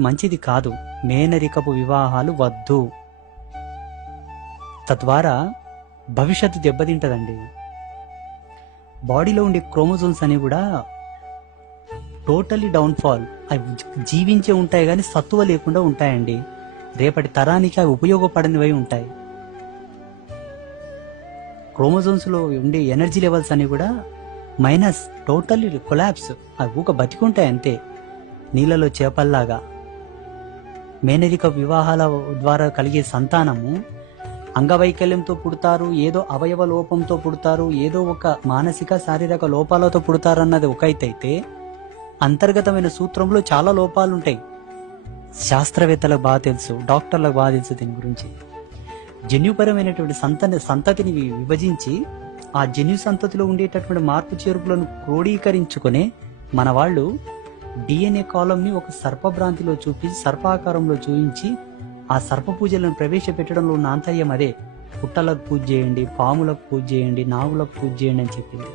మంచిది కాదు. మేనరికపు వివాహాలు వద్దు. తద్వారా భవిష్యత్తు దెబ్బతింటదండి. బాడీలో ఉండే క్రోమోజోమ్స్ అని కూడా టోటల్లీ డౌన్ఫాల్. అవి జీవించే ఉంటాయి కానీ సత్తువ లేకుండా ఉంటాయండి. రేపటి తరానికి అవి ఉపయోగపడనివై ఉంటాయి. క్రోమోజోమ్స్ లో ఉండే ఎనర్జీ లెవెల్స్ అని కూడా మైనస్, టోటల్లీ కొలాప్స్. అవి ఊక బతికుంటాయి అంతే, నీళ్ళలో చేపల్లాగా. మేనరిక వివాహాల ద్వారా కలిగే సంతానము అంగవైకల్యంతో పుడతారు, ఏదో అవయవ లోపంతో పుడతారు, ఏదో ఒక మానసిక శారీరక లోపాలతో పుడతారన్నది ఒక అయితే, అంతర్గతమైన సూత్రంలో చాలా లోపాలు ఉంటాయి. శాస్త్రవేత్తలకు బాగా తెలుసు, డాక్టర్లకు బాగా తెలుసు దీని గురించి. జన్యుపరమైనటువంటి సంతతిని విభజించి ఆ జన్యు సంతతిలో ఉండేటటువంటి మార్పు చేర్పులను క్రోడీకరించుకునే మన వాళ్ళు డిఎన్ఏ కాలంని ఒక సర్పభ్రాంతిలో చూపించి, సర్పాకారంలో చూపించి ఆ సర్ప పూజలను ప్రవేశపెట్టడంలో ఉన్న ఆంతర్యం అదే. పుట్టలకు పూజ చేయండి, పాములకు పూజ చేయండి, నాగులకు పూజ చేయండి అని చెప్పింది.